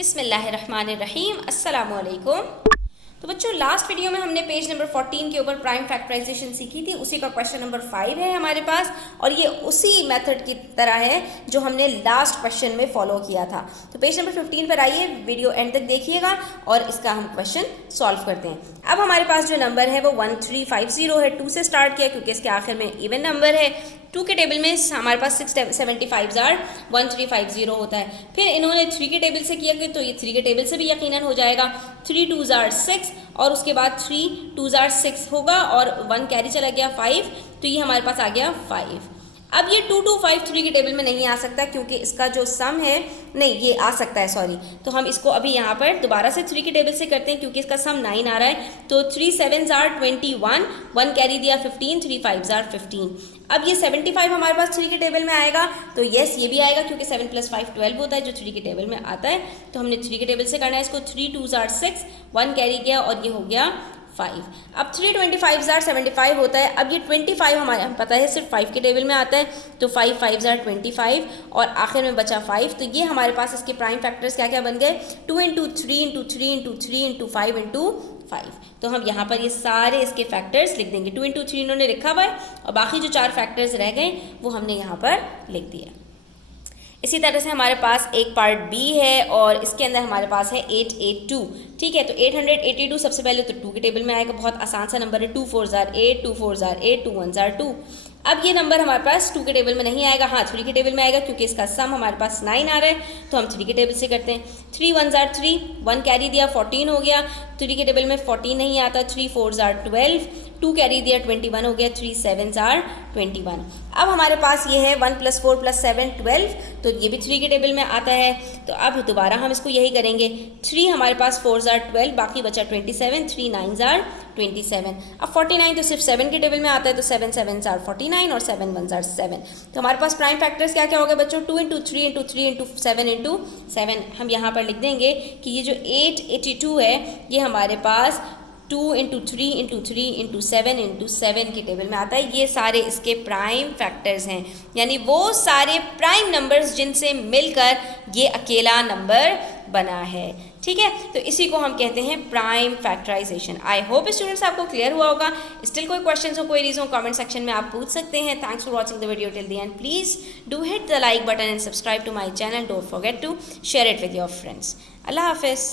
बिस्मिल्लाहिर्रहमानिर्रहीम, अस्सलामु अलैकुम। तो बच्चों, लास्ट वीडियो में हमने पेज नंबर 14 के ऊपर प्राइम फैक्टराइजेशन सीखी थी। उसी का क्वेश्चन नंबर 5 है हमारे पास, और ये उसी मेथड की तरह है जो हमने लास्ट क्वेश्चन में फॉलो किया था। तो पेज नंबर 15 पर आइए, वीडियो एंड तक देखिएगा और इसका हम क्वेश्चन सॉल्व करते हैं। अब हमारे पास जो नंबर है वो 1350 है। 2 से स्टार्ट किया क्योंकि इसके आखिर में इवन नंबर है। 2 के टेबल में हमारे पास 675 1350 होता है। फिर इन्होंने 3 के टेबल से किया तो ये 3 के टेबल से भी यकीनन हो जाएगा। 3 2 6 और उसके बाद 3 2 6 होगा और 1 कैरी चला गया 5, तो ये हमारे पास आ गया 5। अब ये 2 2 5 3 के टेबल में नहीं आ सकता क्योंकि इसका जो सम है, नहीं ये आ सकता है, सॉरी। तो हम इसको अभी यहाँ पर दोबारा से 3 के टेबल से करते हैं क्योंकि इसका सम 9 आ रहा है। तो 3 7 21, 1 कैरी दिया 15, 3 5 15। अब ये 75 हमारे पास 3 के टेबल में आएगा, तो यस ये भी आएगा क्योंकि 7 + 5 12 होता है जो 3 के टेबल में आता है। तो हमने 3 के टेबल से करना है इसको। 3 2 6, 1 कैरी गया और ये हो गया 5। अब 3 25 75 होता है। अब ये 25 हमारे हम पता है सिर्फ 5 के टेबल में आता है, तो 5 5 25 और आखिर में बचा 5। तो ये हमारे पास इसके प्राइम फैक्टर्स क्या क्या बन गए, 2 × 3 × 3 × 3 × 5 × 5। तो हम यहाँ पर ये सारे इसके फैक्टर्स लिख देंगे। 2 × 3 इन्होंने लिखा हुआ है और बाकी जो 4 फैक्टर्स रह गए वो हमने यहाँ पर लिख दिया। इसी तरह से हमारे पास एक पार्ट बी है और इसके अंदर हमारे पास है 882। ठीक है, तो 882 सबसे पहले तो 2 के टेबल में आएगा। बहुत आसान सा नंबर है। 2 4 8, 2 4 8, 2 1 2। अब ये नंबर हमारे पास 2 के टेबल में नहीं आएगा, हाँ 3 के टेबल में आएगा क्योंकि इसका सम हमारे पास 9 आ रहा है। तो हम 3 के टेबल से करते हैं। 3 1 3, 1 कैरी दिया 14 हो गया। 3 के टेबल में 14 नहीं आता। 3 4 12, 2 कैरी दिया 21 हो गया। 3 7 21। अब हमारे पास ये है 1 + 4 + 7 12, तो ये भी 3 के टेबल में आता है। तो अब दोबारा हम इसको यही करेंगे। 3 हमारे पास 4 12, बाकी बचा 27, 3 9 27। अब 49 तो सिर्फ 7 के टेबल में आता है, तो 7 7 49 और 7 1 7। तो हमारे पास प्राइम फैक्टर्स क्या क्या हो गए बच्चों, 2 × 3 × 3 × 7 × 7। हम यहाँ पर लिख देंगे कि ये जो 882 है ये हमारे पास 2 × 3 × 3 × 7 × 7 के टेबल में आता है। ये सारे इसके प्राइम फैक्टर्स हैं, यानी वो सारे प्राइम नंबर्स जिनसे मिलकर ये अकेला नंबर बना है। ठीक है, तो इसी को हम कहते हैं prime factorization. I hope students आपको क्लियर हुआ होगा। स्टिल कोई क्वेश्चन हो, कोई रीजन, कमेंट सेक्शन में आप पूछ सकते हैं। Thanks for watching the video till the end. Please do hit the like button and subscribe to my channel. Don't forget to share it with your friends. अल्लाह हाफिज़।